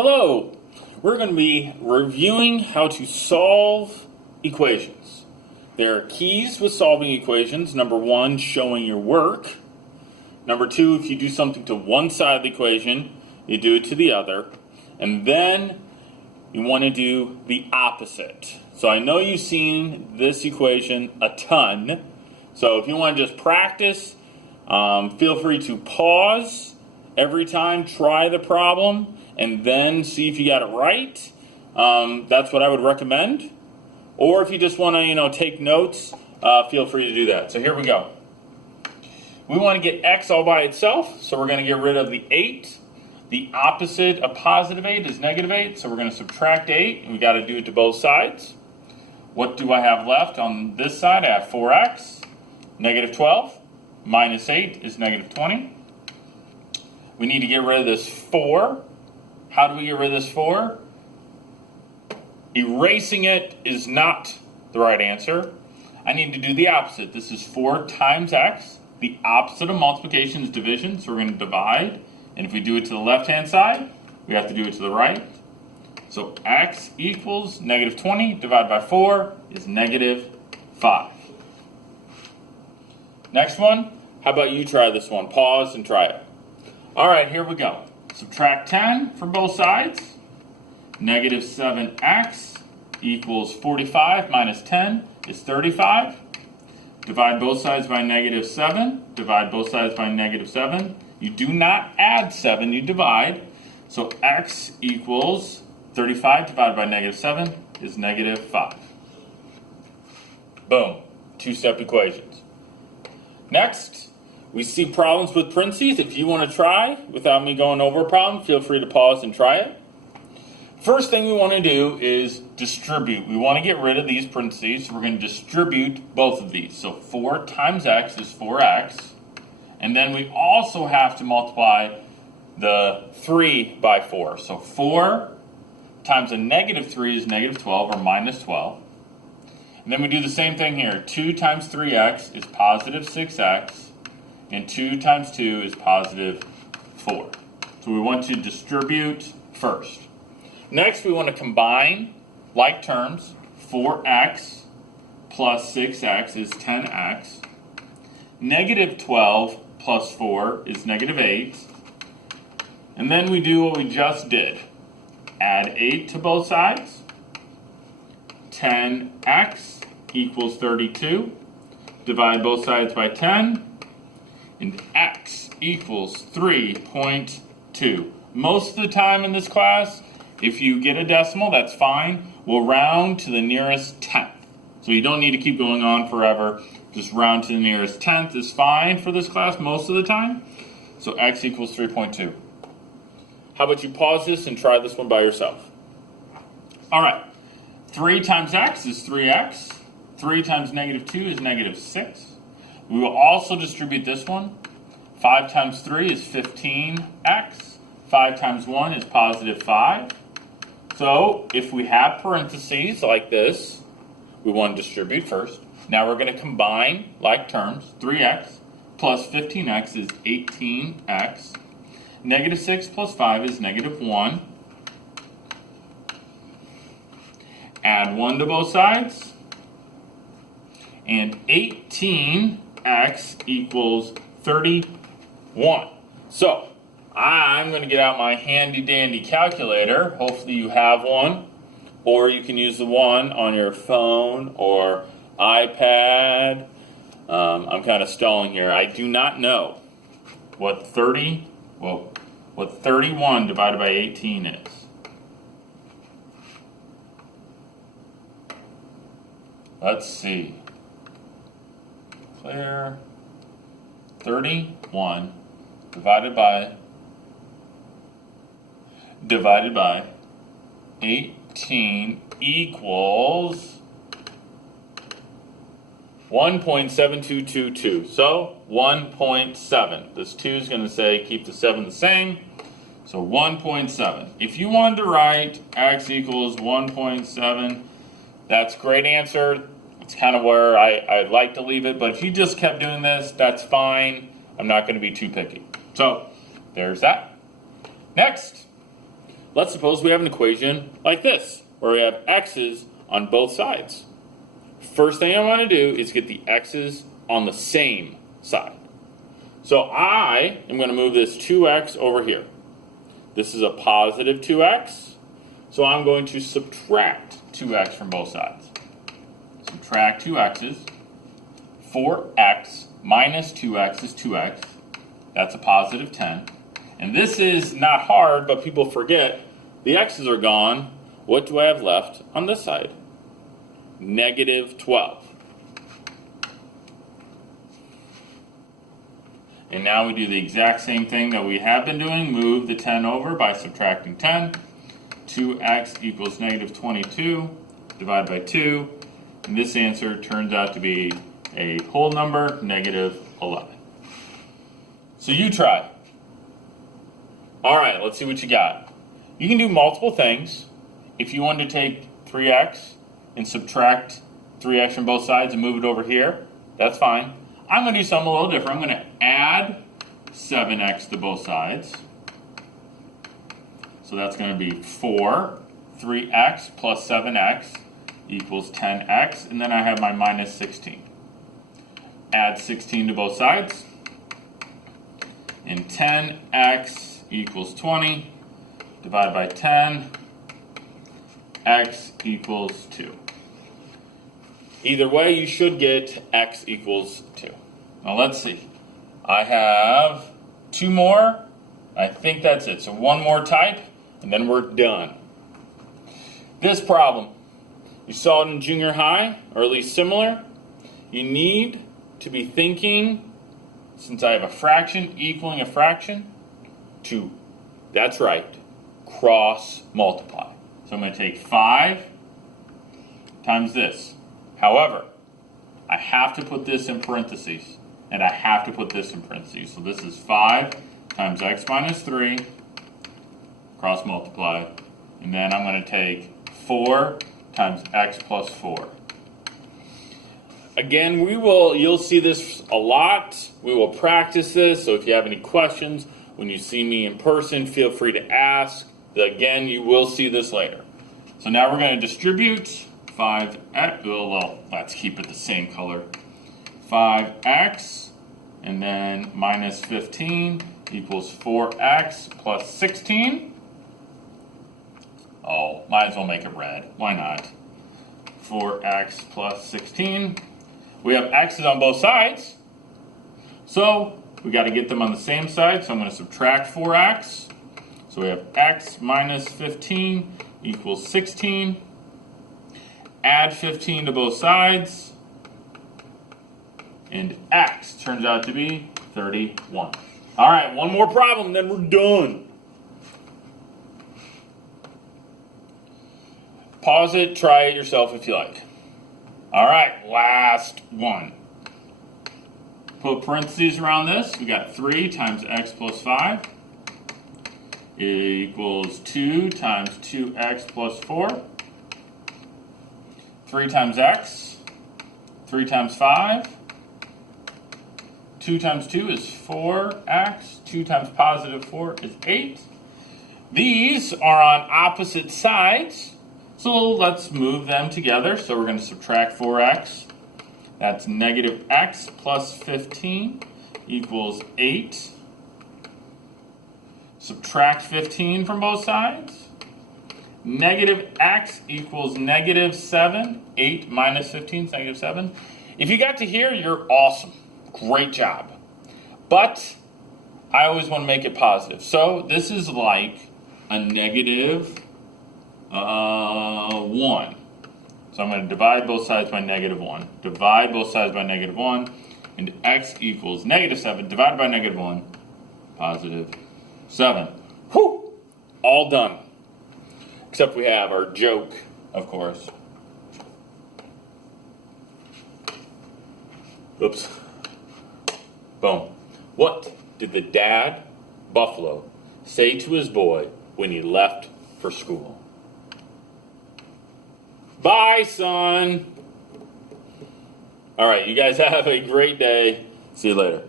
Hello! We're going to be reviewing how to solve equations. There are keys with solving equations. Number one, showing your work. Number two, if you do something to one side of the equation, you do it to the other. And then you want to do the opposite. So I know you've seen this equation a ton. So if you want to just practice, feel free to pause every time, try the problem, and then see if you got it right. That's what I would recommend. Or if you just want to, take notes, feel free to do that. So here we go. We want to get x all by itself, so we're going to get rid of the 8. The opposite of positive 8 is negative 8, so we're going to subtract 8, and we got to do it to both sides. What do I have left on this side? I have 4x, negative 12, minus 8 is negative 20. We need to get rid of this 4. How do we get rid of this 4? Erasing it is not the right answer. I need to do the opposite. This is 4 times x. The opposite of multiplication is division, so we're going to divide. And if we do it to the left-hand side, we have to do it to the right. So x equals negative 20 divided by 4 is negative 5. Next one, how about you try this one? Pause and try it. All right, here we go. Subtract 10 from both sides. Negative 7x equals 45 minus 10 is 35. Divide both sides by negative 7. Divide both sides by negative 7. You do not add 7, you divide. So x equals 35 divided by negative 7 is negative 5. Boom. Two-step equations. Next, we see problems with parentheses. If you want to try, without me going over a problem, feel free to pause and try it. First thing we want to do is distribute. We want to get rid of these parentheses, so we're going to distribute both of these. So 4 times x is 4x. And then we also have to multiply the 3 by 4. So 4 times a negative 3 is negative 12, or minus 12. And then we do the same thing here. 2 times 3x is positive 6x. And 2 times 2 is positive 4. So we want to distribute first. Next, we want to combine like terms. 4x plus 6x is 10x. Negative 12 plus 4 is negative 8. And then we do what we just did. Add 8 to both sides. 10x equals 32. Divide both sides by 10. And x equals 3.2. Most of the time in this class, if you get a decimal, that's fine. We'll round to the nearest tenth. So you don't need to keep going on forever. Just round to the nearest tenth is fine for this class most of the time. So x equals 3.2. How about you pause this and try this one by yourself? All right. 3 times x is 3x. 3 times negative 2 is negative 6. We will also distribute this one. 5 times 3 is 15x. 5 times 1 is positive 5. So if we have parentheses like this, we want to distribute first. Now we're going to combine like terms. 3x plus 15x is 18x. Negative 6 plus 5 is negative 1. Add 1 to both sides. And 18x equals 31. So I'm going to get out my handy dandy calculator. Hopefully you have one. Or you can use the one on your phone or iPad. I'm kind of stalling here. I do not know what 31 divided by 18 is. Let's see. Clear. 31 divided by 18 equals 1.7222. So 1.7. This 2 is going to say keep the 7 the same. So 1.7. If you wanted to write x equals 1.7, that's a great answer. It's kind of where I'd like to leave it. But if you just kept doing this, that's fine. I'm not going to be too picky. So there's that. Next, let's suppose we have an equation like this, where we have x's on both sides. First thing I want to do is get the x's on the same side. So I am going to move this 2x over here. This is a positive 2x, so I'm going to subtract 2x from both sides. Subtract 2x's. 4x minus 2x is 2x. That's a positive 10. And this is not hard, but people forget the x's are gone. What do I have left on this side? Negative 12. And now we do the exact same thing that we have been doing. Move the 10 over by subtracting 10. 2x equals negative 22. Divide by 2. And this answer turns out to be a whole number, negative 11. So you try. All right, let's see what you got. You can do multiple things. If you want to take 3x and subtract 3x from both sides and move it over here, that's fine. I'm going to do something a little different. I'm going to add 7x to both sides. So that's going to be 4, 3x plus 7x equals 10x, and then I have my minus 16. Add 16 to both sides, and 10x equals 20, divided by 10, x equals 2. Either way, you should get x equals 2. Now let's see. I have 2 more. I think that's it. So one more type, and then we're done. This problem, you saw it in junior high, or at least similar. You need to be thinking, since I have a fraction equaling a fraction, to, that's right, cross multiply. So I'm going to take 5 times this. However, I have to put this in parentheses, and I have to put this in parentheses. So this is 5 times x minus 3, cross multiply, and then I'm going to take 4 times x plus 4. Again, you'll see this a lot. We will practice this, so if you have any questions, when you see me in person, feel free to ask. Again, you will see this later. So now we're going to distribute 5x, well, let's keep it the same color. 5x, and then minus 15 equals 4x plus 16. Oh, might as well make it red. Why not? 4x plus 16. We have x's on both sides, so we got to get them on the same side. So I'm going to subtract 4x. So we have x minus 15 equals 16. Add 15 to both sides, and x turns out to be 31. All right, one more problem, then we're done. Pause it, try it yourself if you like. All right, last one. Put parentheses around this. We got 3 times x plus 5 equals 2 times 2x plus 4. 3 times x, 3 times 5. 2 times 2 is 4x. 2 times positive 4 is 8. These are on opposite sides. So let's move them together. So we're going to subtract 4x. That's negative x plus 15 equals 8. Subtract 15 from both sides. Negative x equals negative 7. 8 minus 15 is negative 7. If you got to here, you're awesome. Great job. But I always want to make it positive. So this is like a negative 1. So I'm going to divide both sides by negative 1. Divide both sides by negative 1. And x equals negative 7 divided by negative 1. Positive 7. Whew! All done. Except we have our joke, of course. Oops. Boom. What did the dad buffalo say to his boy when he left for school? Bye, son. All right, you guys have a great day. See you later.